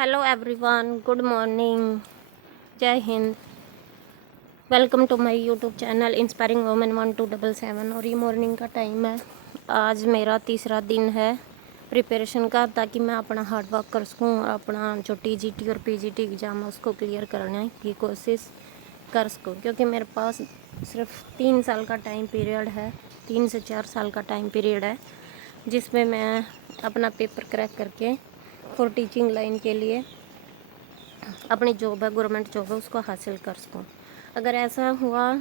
Hello everyone, good morning, जय हिंद। Welcome to my YouTube channel inspiring women 1277। और ये मॉर्निंग का टाइम है। आज मेरा तीसरा दिन है प्रिपरेशन का, ताकि मैं अपना हार्ड वर्क कर सकूँ और अपना जो टीजीटी और पीजीटी एग्ज़ाम है उसको क्लियर करने की कोशिश कर सकूँ। क्योंकि मेरे पास सिर्फ 3 साल का टाइम पीरियड है, 3 से 4 साल का टाइम पीरियड है, जिसमें मैं अपना पेपर क्रैक करके फॉर टीचिंग लाइन के लिए अपनी जॉब है, गवर्नमेंट जॉब है, उसको हासिल कर सकूँ। अगर ऐसा हुआ,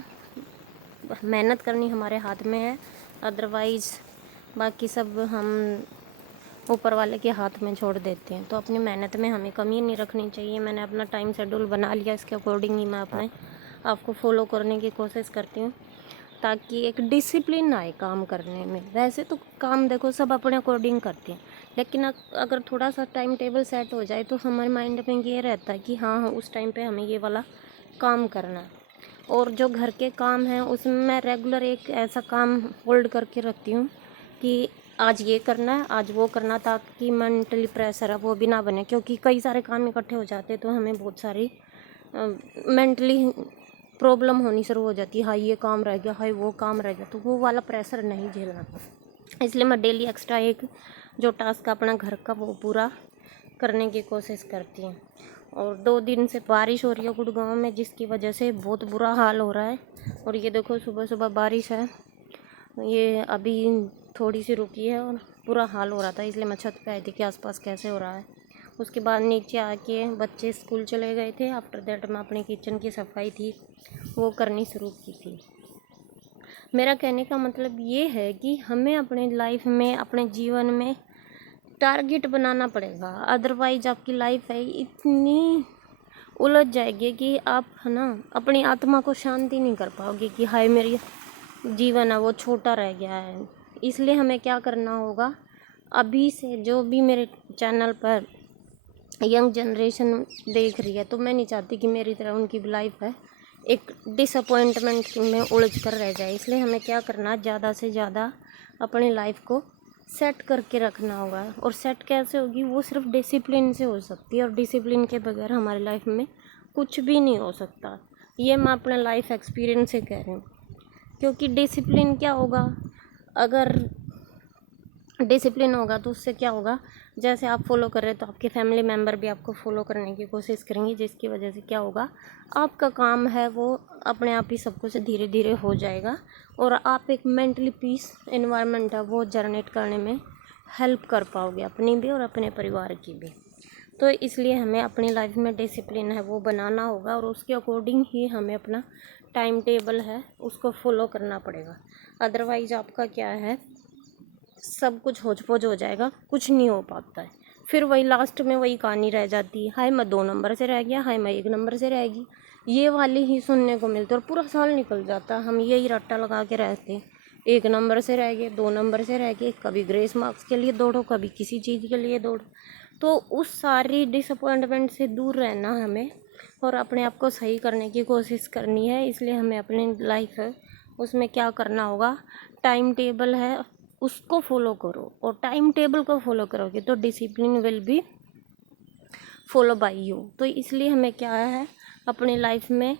मेहनत करनी हमारे हाथ में है, अदरवाइज़ बाकी सब हम ऊपर वाले के हाथ में छोड़ देते हैं। तो अपनी मेहनत में हमें कमी नहीं रखनी चाहिए। मैंने अपना टाइम शेड्यूल बना लिया, इसके अकॉर्डिंग ही मैं अपने आपको फॉलो करने की कोशिश करती हूँ, ताकि एक डिसिप्लिन आए काम करने में। वैसे तो काम देखो सब अपने अकॉर्डिंग करते हैं, लेकिन अगर थोड़ा सा टाइम टेबल सेट हो जाए तो हमारे माइंड में ये रहता है कि हाँ उस टाइम पे हमें ये वाला काम करना है। और जो घर के काम हैं उसमें मैं रेगुलर एक ऐसा काम होल्ड करके रखती हूँ कि आज ये करना है, आज वो करना, ताकि मेंटली प्रेशर है वो भी ना बने। क्योंकि कई सारे काम इकट्ठे हो जाते हैं तो हमें बहुत सारी मेंटली प्रॉब्लम होनी शुरू हो जाती है। हाई ये काम रह गया, हाई वो काम रह गया, तो वो वाला प्रेशर नहीं झेलना। इसलिए मैं डेली एक्स्ट्रा एक जो टास्क अपना घर का वो पूरा करने की कोशिश करती हूँ। और 2 दिन से बारिश हो रही है गुड़गांव में, जिसकी वजह से बहुत बुरा हाल हो रहा है। और ये देखो सुबह सुबह बारिश है, ये अभी थोड़ी सी रुकी है और बुरा हाल हो रहा था, इसलिए मैं छत पे आई थी कि आसपास कैसे हो रहा है। उसके बाद नीचे आके बच्चे स्कूल चले गए थे। आफ्टर दैट मैं अपनी किचन की सफाई थी वो करनी शुरू की थी। मेरा कहने का मतलब ये है कि हमें अपने लाइफ में, अपने जीवन में टारगेट बनाना पड़ेगा। अदरवाइज आपकी लाइफ है इतनी उलझ जाएगी कि आप है ना अपनी आत्मा को शांति नहीं कर पाओगे कि हाय मेरी जीवन है वो छोटा रह गया है। इसलिए हमें क्या करना होगा, अभी से जो भी मेरे चैनल पर यंग जनरेशन देख रही है, तो मैं नहीं चाहती कि मेरी तरह उनकी भी लाइफ है एक डिसअपॉइंटमेंट में उलझ कर रह जाए। इसलिए हमें क्या करना, ज़्यादा से ज़्यादा अपनी लाइफ को सेट करके रखना होगा। और सेट कैसे होगी, वो सिर्फ डिसिप्लिन से हो सकती है, और डिसिप्लिन के बगैर हमारी लाइफ में कुछ भी नहीं हो सकता। ये मैं अपने लाइफ एक्सपीरियंस से कह रही हूँ। क्योंकि डिसिप्लिन क्या होगा, अगर डिसिप्लिन होगा तो उससे क्या होगा, जैसे आप फॉलो कर रहे हैं तो आपके फैमिली मेम्बर भी आपको फॉलो करने की कोशिश करेंगे, जिसकी वजह से क्या होगा, आपका काम है वो अपने आप ही सब कुछ धीरे धीरे हो जाएगा। और आप एक मेंटली पीस एनवायरनमेंट है वो जनरेट करने में हेल्प कर पाओगे, अपनी भी और अपने परिवार की भी। तो इसलिए हमें अपनी लाइफ में डिसिप्लिन है वो बनाना होगा, और उसके अकॉर्डिंग ही हमें अपना टाइम टेबल है उसको फॉलो करना पड़ेगा। अदरवाइज आपका क्या है, सब कुछ होच पोच हो जाएगा, कुछ नहीं हो पाता है। फिर वही लास्ट में वही कहानी रह जाती है, हाय मैं 2 नंबर से रह गया, हाय मैं 1 नंबर से रह गई, ये वाली ही सुनने को मिलती है। और पूरा साल निकल जाता, हम यही रट्टा लगा के रहते हैं, 1 नंबर से रह गए, 2 नंबर से रह गए, कभी ग्रेस मार्क्स के लिए दौड़ो, कभी किसी चीज़ के लिए दौड़ो। तो उस सारी डिसअपॉइंटमेंट से दूर रहना हमें, और अपने आप को सही करने की कोशिश करनी है। इसलिए हमें अपनी लाइफ है उसमें क्या करना होगा, टाइम टेबल है उसको फॉलो करो, और टाइम टेबल को फॉलो करोगे तो discipline will be follow by you. तो इसलिए हमें क्या है, अपनी लाइफ में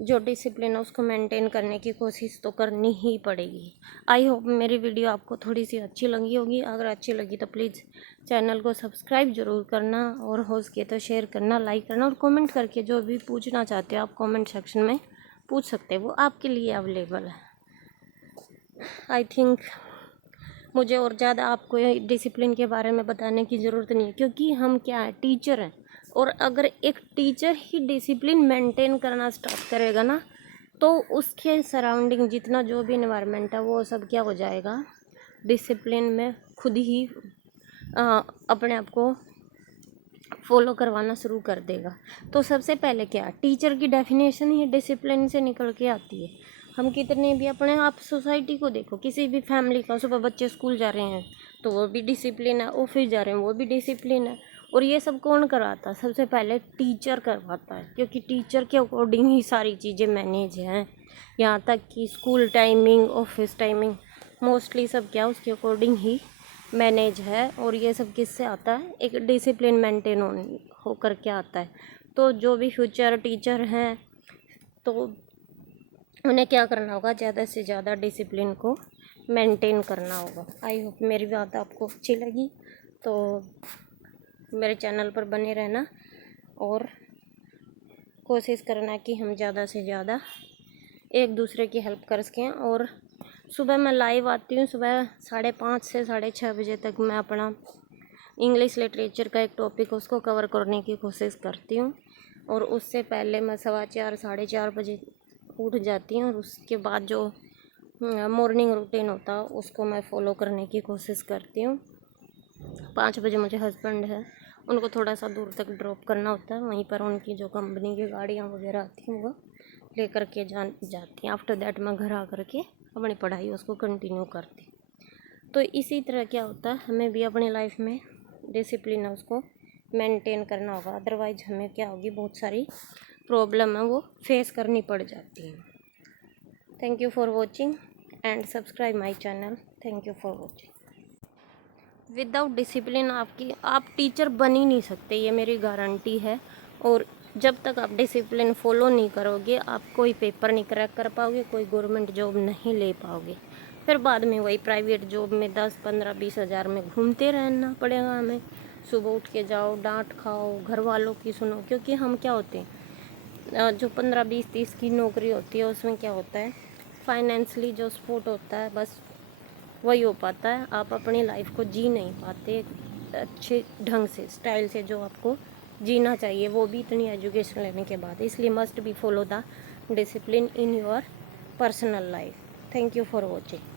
जो डिसिप्लिन है उसको मेंटेन करने की कोशिश तो करनी ही पड़ेगी। आई होप मेरी वीडियो आपको थोड़ी सी अच्छी लगी होगी। अगर अच्छी लगी तो प्लीज़ चैनल को सब्सक्राइब ज़रूर करना, और हो सके तो शेयर करना, लाइक करना, और कमेंट करके जो भी पूछना चाहते हो आप कमेंट सेक्शन में पूछ सकते हो, वो आपके लिए अवेलेबल है। आई थिंक मुझे और ज़्यादा आपको डिसिप्लिन के बारे में बताने की ज़रूरत नहीं है, क्योंकि हम क्या है, टीचर हैं। और अगर एक टीचर ही डिसिप्लिन मेंटेन करना स्टार्ट करेगा ना, तो उसके सराउंडिंग जितना जो भी इन्वायरमेंट है वो सब क्या हो जाएगा, डिसिप्लिन में खुद ही अपने आप को फॉलो करवाना शुरू कर देगा। तो सबसे पहले क्या, टीचर की डेफिनेशन ही डिसिप्लिन से निकल के आती है। हम कितने भी अपने आप सोसाइटी को देखो, किसी भी फैमिली का, सुबह बच्चे स्कूल जा रहे हैं तो वो भी डिसिप्लिन है, ऑफिस जा रहे हैं वो भी डिसिप्लिन है। और ये सब कौन करवाता है, सबसे पहले टीचर करवाता है, क्योंकि टीचर के अकॉर्डिंग ही सारी चीज़ें मैनेज हैं। यहाँ तक कि school timing, office timing, mostly सब क्या उसके अकॉर्डिंग ही मैनेज है। और ये सब किससे आता है, एक डिसिप्लिन मेंटेन होकर के आता है। तो जो भी फ्यूचर टीचर हैं तो उन्हें क्या करना होगा, ज़्यादा से ज़्यादा डिसिप्लिन को मेंटेन करना होगा। आई होप मेरी बात आपको अच्छी लगी, तो मेरे चैनल पर बने रहना और कोशिश करना कि हम ज़्यादा से ज़्यादा एक दूसरे की हेल्प कर सकें। और सुबह मैं लाइव आती हूँ, सुबह 5:30 से 6:30 बजे तक मैं अपना इंग्लिश लिटरेचर का एक टॉपिक उसको कवर करने की कोशिश करती हूँ। और उससे पहले मैं 4:15 4:30 बजे उठ जाती हूँ और उसके बाद जो मॉर्निंग रूटीन होता है उसको मैं फ़ॉलो करने की कोशिश करती हूँ। 5 बजे मुझे हस्बैंड है, उनको थोड़ा सा दूर तक ड्रॉप करना होता है, वहीं पर उनकी जो कंपनी की गाड़ियाँ वगैरह आती हैं वो लेकर के जाती हैं। आफ्टर दैट मैं घर आकर के अपनी पढ़ाई उसको कंटिन्यू करती। तो इसी तरह क्या होता है, हमें भी अपनी लाइफ में डिसिप्लिन है उसको मेंटेन करना होगा, अदरवाइज हमें क्या होगी, बहुत सारी प्रॉब्लम है वो फेस करनी पड़ जाती है। Thank you for watching and subscribe my channel. Thank you for watching. Without discipline आप टीचर बन ही नहीं सकते, ये मेरी गारंटी है। और जब तक आप डिसिप्लिन फॉलो नहीं करोगे आप कोई पेपर नहीं क्रैक कर पाओगे, कोई गवर्नमेंट जॉब नहीं ले पाओगे। फिर बाद में वही प्राइवेट जॉब में 10 15 20 हज़ार में घूमते रहना पड़ेगा हमें। सुबह उठ के जाओ, डांट खाओ, घर वालों की सुनो, क्योंकि हम क्या होते हैं, जो 15 20 30 की नौकरी होती है उसमें क्या होता है, फाइनेंशली जो सपोर्ट होता है बस वही हो पाता है। आप अपनी लाइफ को जी नहीं पाते अच्छे ढंग से, स्टाइल से, जो आपको जीना चाहिए, वो भी इतनी एजुकेशन लेने के बाद। इसलिए must be follow the discipline in your personal life. Thank you for watching.